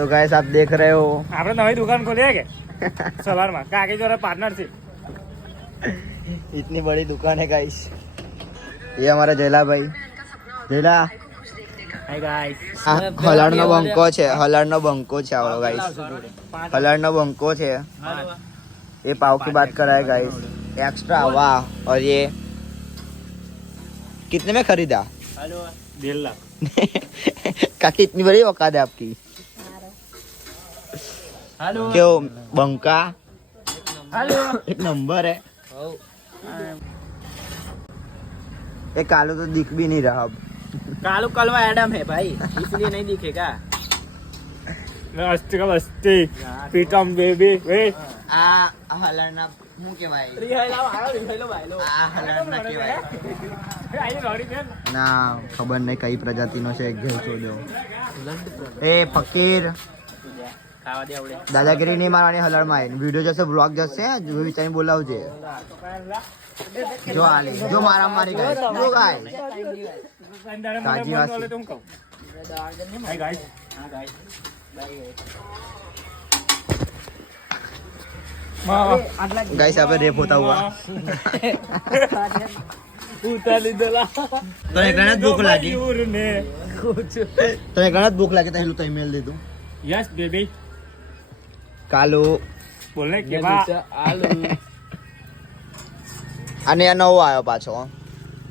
तो गाइस आप देख रहे हो આપણે નવી દુકાન ખોલી હે કે સવારમાં કાકી જોડે પાર્ટનર છે. इतनी बड़ी दुकान है गाइस. ये हमारा जयला भाई. जयला હાય ગાઈસ. હલાડનો બંકો છે. હલાડનો બંકો છે આવડો गाइस. हलाड़नो बंको है. ये पाव की बात कर रहा है गाइस. एक्स्ट्रा वाह. और ये कितने में खरीदा? 1.5 લાખ. काकी इतनी बड़ी औकात है आपकी. हेलो क्यों बंका हेलो एक नंबर है. ये कालू तो दिख भी नहीं रहा अब. कालू कलवा एडम है भाई, इसलिए नहीं दिखेगा. મસ્તી કા મસ્તી પીટમ બેબી વે આ હલાડના શું કહેવાય? રિહાઈલો ભાઈલો. આ હલાડના કહેવાય. આઈ રોડી બેન ના ખબર નહીં કઈ પ્રજાતિનો છે. ઘેર શોધો. એ ફકીર ખાવા દે આવડે. દાદાગીરી નહીં મારવાની હલાડમાં આવીને. વિડીયો જશે બ્લોગ જશે વિચારીને બોલાવજે. જો આલી જો મારા મારી ગાય જો ગાય તાજી વાસી. તો હું કહું હાય ગાઈસ. હા ગાઈસ. गाइस यहाँ पे रेप होता हुआ. ઉતારી દેલા તો એક ગણત ભૂખ લાગી. ને તો એક ગણત ભૂખ લાગી તો હેલું તો ઈમેલ દીધું. યસ બેબી કાલુ બોલે કે બા અને આ નવો આવ્યો પાછો.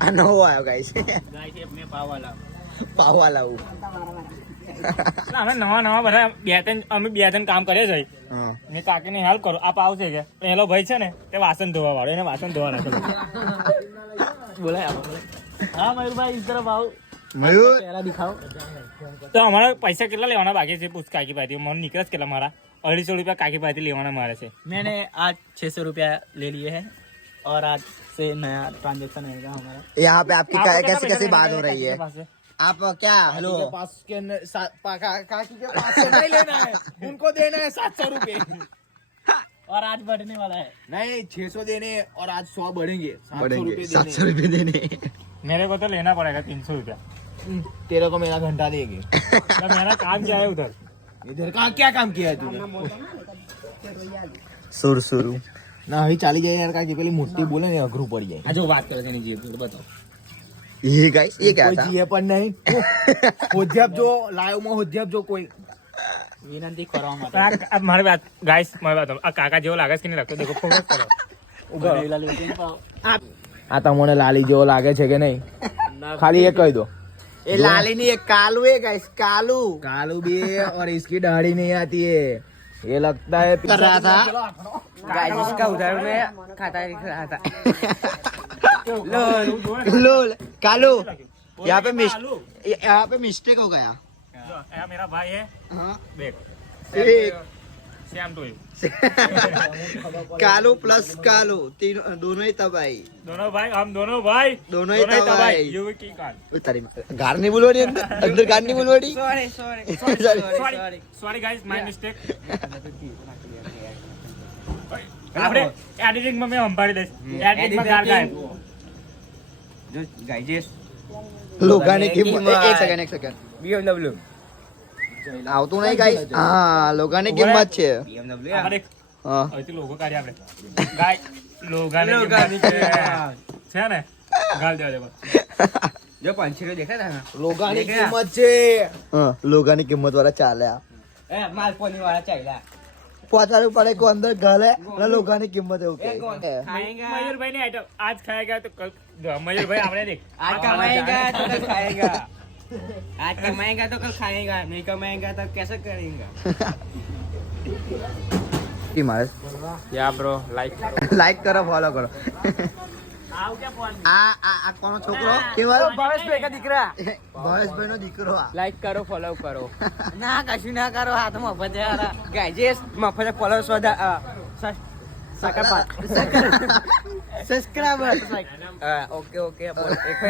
આ નવો આવ્યો ગાઈસ. ગાઈસ મેં પાવાલા. પાવા લાવું. અમે નવા બધા અમે બે ત્રણ કામ કરીએ છીએ. હા ને કાકીને હેલ્પ કરો. આ પાવ છે કે પેલો ભાઈ છે ને તે વાસણ ધોવા વાળો, એને વાસણ ધોવા નાખેલો. બોલાય આપણે. હા મયુરભાઈ ઇસ તરફ આવો. મયુર પહેલા દિખાઓ. તો અમારા પૈસા કેટલા લેવાના બાકી છે પૂછ કાકી પાસેથી. મને નીકળે છે કેટલા મારા 250 રૂપિયા કાકી પાસેથી લેવાના મારે છે. मैंने आज 600 रुपया ले लिए हैं और आज से नया ट्रांजेक्शन आएगा हमारा. यहाँ पे आपकी आपको कैसी कितना कैसी पैसा बात हो निकला रही है? काकी के पास से? आप क्या हेलो पास के काकी के पास से नहीं लेना है, उनको देना है 700 रुपए और आज बढ़ने वाला है. नहीं 600 देने और आज 100 बढ़ेंगे. 700 बढ़ेंगे रुपए 700 रुपये देने. मेरे को तो लेना पड़ेगा 300 रुपया. तेरे को मेरा घंटा देंगे. तो मेरा काम क्या है उधर? इधर का क्या काम किया है तूने? सुर सुरु ना अभी चाली जाए यार काकी पहले मोटी बोले ने अघरू पड़ जाए. जो बात करे थे जी बताओ. ये गाइस ये क्या कोई था? जिए पर नहीं. होद्याप जो लाइव में होद्याप जो कोई विनंती करो मत. अब मारी बात गाइस, मारी बात आ काका जेવો લાગે છે કે નહીં લાગતો દેખો ફોકસ કરો. આ તમને લાલી જેવો લાગે છે કે નહીં? ખાલી એ કહી દો. ये लाली नहीं है कालू है गाइस. कालू कालू भी है और इसकी दाढ़ी नहीं आती है. ये लगता है कर रहा था. गाइस इसका उधर में खाता दिख रहा था. लोल कालू यहाँ पे मिस्टेक हो गया. ये मेरा भाई है. हाँ देख एक सेम टू यू. कालू प्लस कालू तीनों दोनों ही तबाही. दोनों भाई हम दोनों भाई दोनों ही तबाही. यू की कान. तारी गार नहीं बोलवाड़ी अंदर गार नहीं बोलवाड़ी. Sorry guys my mistake. આપણે એડિટિંગ માં મેં સંભાળી દઈશ. એડિટિંગ માં ગાર ગાય जो गाइस લોગાની કિંમત એક સેકન્ડ BMW આવતું નહીં ગાઈસ. હા લોગાની કિંમત છે. BMW આપણે હા અહીંથી લોગો કાઢી આપણે ગાય લોગાની કિંમત છે ને ગાલ દેવા દે. जो 500 देखा था ना. લોગાની કિંમત છે. હા લોગાની કિંમત વાળા ચાલે. આ ए माल पोनी वाला चाहिए. पचास रुपए को अंदर गाले ना लोगानी किंमत है ओके. खाएगा મયુરભાઈ ને આઈટમ આજ ખાएगा तो कल મયુરભાઈ આપણે દેખ आज कमाएगा तो कल खाएगा. आज कमाएगा तो कल खाएगा, नहीं कमाएगा तो कैसे करेगा. की मारे યા બ્રો લાઈક लाइक करो फॉलो करो. आओ क्या फोन આ કોનો છોકરો કેવાય? भावेश भाई का दिख रहा. ભાવેશભાઈ નો દીકરો. આ लाइक करो फॉलो करो. ना कશું ના કરો, હાથ મફત યાર. ગાઈસ મફત ફોલો સોદા સબસ્ક્રાઇબર. ઓકે ઓકે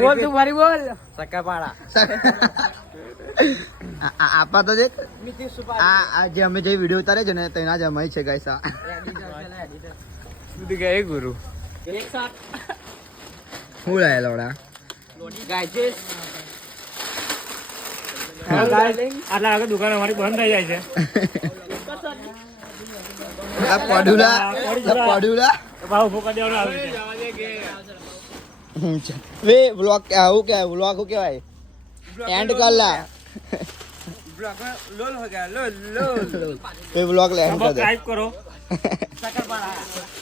બોલ તું મારી બોલ. સકાપાડા આપા તો દેખ આ જે અમે જે વિડિયો ઉતારે છે ને તેના જ અમાઈ છે ગાઈસ. આ તું ગયે ગુરુ એક સાથ હું લાયેલો લોડા. ગાઈસ આટલા આગળ દુકાન અમારી બંધ થઈ જાય છે. આ પડુલા ભાવ ઉભો કરી દેવાનો આવે છે. વે બ્લોક આવું કે બ્લોક શું કહેવાય એન્ડ કર લા વે બ્લોક લે એન્ડ કર દે સબસ્ક્રાઇબ કરો.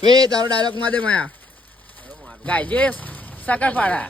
વે તારો ડાયલોગ માં દે માયા ગાઈજે સકરપાડા